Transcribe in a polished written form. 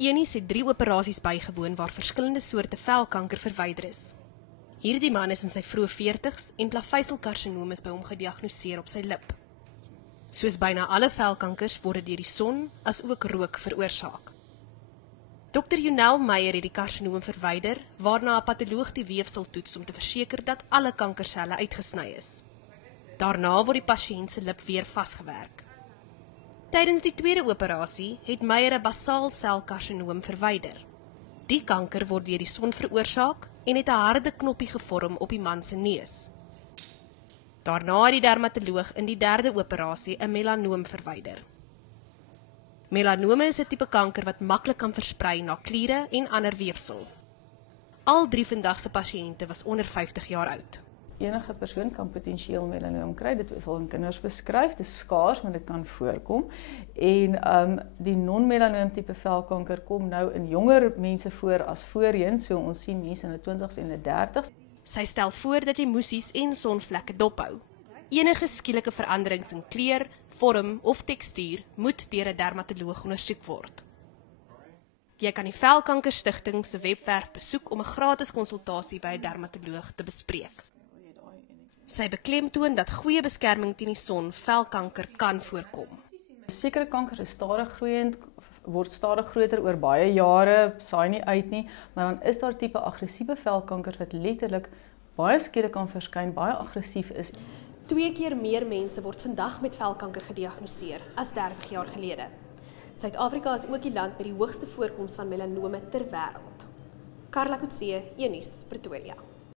Eunice het 3 operasies bygewoon waar verskillende soorte velkanker verwyder is. Hierdie man is in sy vroeë 40's en plaveisselkarsinoom is by hom gediagnoseer op sy lip. Soos byna alle velkankers word dit deur die son as ook rook veroorsaak. Dr. Jonel Meyer het die karsinoom verwyder, waarna 'n patoloog die weefsel toets om te verseker dat alle kankerselle uitgesny is. Daarna word die pasiënt se lip weer vasgewerk. Tydens die tweede operasie het Meyer 'n basaalselkarsinoom verwyder. Die kanker word deur die son veroorsaak en het 'n harde knoppie gevorm op die man se neus. Daarna het die dermatoloog in die derde operasie 'n melanoom verwyder. Melanome is 'n tipe kanker wat maklik kan versprei na kliere en ander weefsel. Al 3 vandag se pasiënte was onder 50 jaar oud. Enige persoon kan potensieel melanoom kry, dit is al in kinders beskryf, dit is skaars, maar dit kan voorkom. En die non-melanoom tipe velkanker kom nou in jonger mense voor as voorheen, so ons sien mense in die 20's en die 30's. Sy stel voor dat jy moesies en sonvlekke dophou. Enige skielike veranderings in kleur, vorm of tekstuur moet deur 'n dermatoloog ondersoek word. Jy kan die Velkanker Stichting se webwerf besoek om 'n gratis konsultasie by 'n dermatoloog te bespreek. Sy beklemtoon dat goeie beskerming teen die son velkanker kan voorkom. Sekere kankers is stadig groeiend, word stadig groter oor baie jare, saai nie uit nie, maar dan is daar tipe aggressiewe velkankers wat letterlik baie skielik kan verskyn, baie aggressief is. 2 keer meer mense word vandag met velkanker gediagnoseer as 30 jaar gelede. Suid-Afrika is ook die land met die hoogste voorkoms van melanome ter wêreld. Karla Kutse, Eunice, Pretoria.